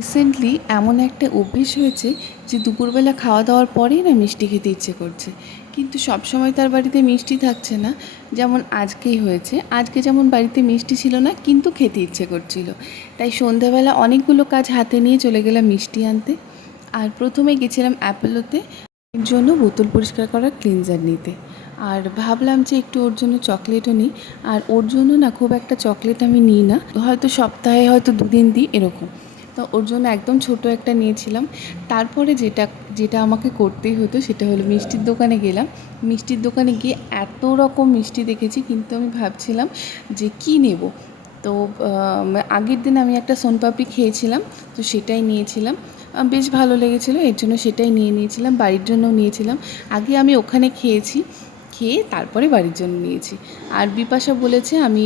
Recently এমন একটা অভ্যেস হয়েছে যে দুপুরবেলা খাওয়া দাওয়ার পরেই না মিষ্টি খেতে ইচ্ছে করছে, কিন্তু সবসময় তার বাড়িতে মিষ্টি থাকছে না। যেমন আজকেই হয়েছে, আজকে যেমন বাড়িতে মিষ্টি ছিল না কিন্তু খেতে ইচ্ছে করছিল, তাই সন্ধেবেলা অনেকগুলো কাজ হাতে নিয়ে চলে গেলাম মিষ্টি আনতে। আর প্রথমে গেছিলাম অ্যাপোলোতে এর জন্য বোতল পরিষ্কার করার ক্লিনজার নিতে। আর ভাবলাম যে একটু ওর জন্য চকলেটও নিই। আর ওর জন্য না খুব একটা চকলেট আমি নিই না, হয়তো সপ্তাহে হয়তো দুদিন দিই এরকম। তো ওর জন্য একদম ছোট একটা নিয়েছিলাম। তারপরে যেটা যেটা আমাকে করতেই হতো সেটা হলো মিষ্টির দোকানে গেলাম। মিষ্টির দোকানে গিয়ে এত রকম মিষ্টি দেখেছি, কিন্তু আমি ভাবছিলাম যে কী নেব। তো আগের দিন আমি একটা সোনপাপড়ি খেয়েছিলাম, তো সেটাই নিয়েছিলাম। বেশ ভালো লেগেছিলো, এর জন্য সেটাই নিয়ে নিয়েছিলাম। বাড়ির জন্যও নিয়েছিলাম। আগে আমি ওখানে খেয়েছি, খেয়ে তারপরে বাড়ির জন্য নিয়েছি। আর বিপাশা বলেছে আমি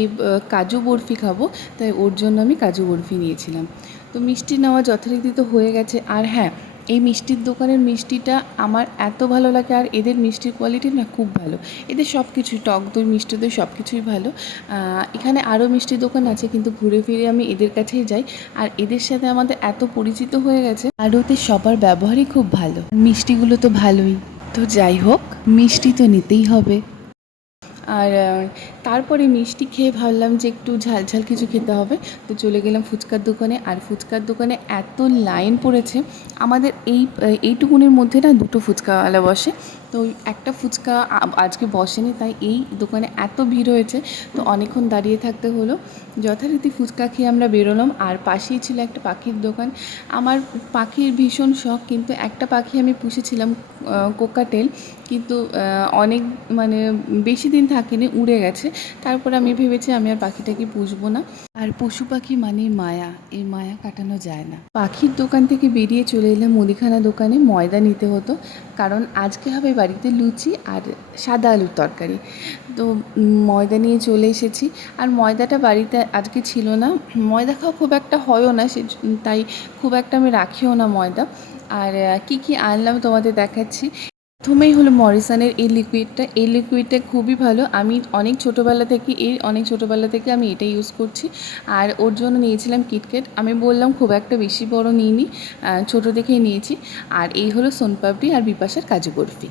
কাজু বরফি খাবো, তাই ওর জন্য আমি কাজু বরফি নিয়েছিলাম। তো মিষ্টি নেওয়া যথারীতি তো হয়ে গেছে। আর হ্যাঁ, এই মিষ্টির দোকানের মিষ্টিটা আমার এত ভালো লাগে, আর এদের মিষ্টির কোয়ালিটি না খুব ভালো। এদের সব কিছুই, টক দই, মিষ্টি দই সব কিছুই ভালো। এখানে আরও মিষ্টির দোকান আছে, কিন্তু ঘুরে ফিরে আমি এদের কাছেই যাই। আর এদের সাথে আমাদের এত পরিচিত হয়ে গেছে, আর ওদের সবার ব্যবহারই খুব ভালো, মিষ্টিগুলো তো ভালোই। তো যাই হোক, মিষ্টি তো নিতেই হবে। আর তারপরে মিষ্টি খেয়ে ভাবলাম যে একটু ঝাল ঝাল কিছু খেতে হবে, তো চলে গেলাম ফুচকার দোকানে। আর ফুচকার দোকানে এত লাইন পড়েছে, আমাদের এইটুকুনের মধ্যে না দুটো ফুচকাওয়ালা বসে। তো একটা ফুচকা আজকে বসেনি, তাই এই দোকানে এত ভিড় হয়েছে, তো অনেকক্ষণ দাঁড়িয়ে থাকতে হলো। যথারীতি ফুচকা খেয়ে আমরা বেরোলাম। আর পাশেই ছিল একটা পাখির দোকান। আমার পাখির ভীষণ শখ, কিন্তু একটা পাখি আমি পুষেছিলাম, কোকাটেল, কিন্তু অনেক মানে বেশি দিন থাকেনি, উড়ে গেছে। তারপর আমি ভেবেছি আমি আর পাখিটাকে পুষবো না। আর পশু পাখি মানেই মায়া, এই মায়া কাটানো যায় না। পাখির দোকান থেকে বেরিয়ে চলে এলাম মুদিখানা দোকানে। ময়দা নিতে হতো, কারণ আজকে হবে বাড়িতে লুচি আর সাদা আলুর তরকারি। তো ময়দা নিয়ে চলে এসেছি। আর ময়দাটা বাড়িতে আজকে ছিল না, ময়দা খাওয়া খুব একটা হয়ও না, তাই খুব একটা আমি রাখিও না ময়দা। আর কি কি আনলাম তোমাদের দেখাচ্ছি। প্রথমেই হলো মরিসনের এই লিকুইডটা খুবই ভালো। আমি অনেক ছোটোবেলা থেকে আমি এটা ইউজ করছি। আর ওর জন্য নিয়েছিলাম কিটক্যাট। আমি বললাম খুব একটা বেশি বড় নিইনি, ছোটো দেখেই নিয়েছি। আর এই হলো সোনপাপড়ি আর বিপাশার কাজু বরফি।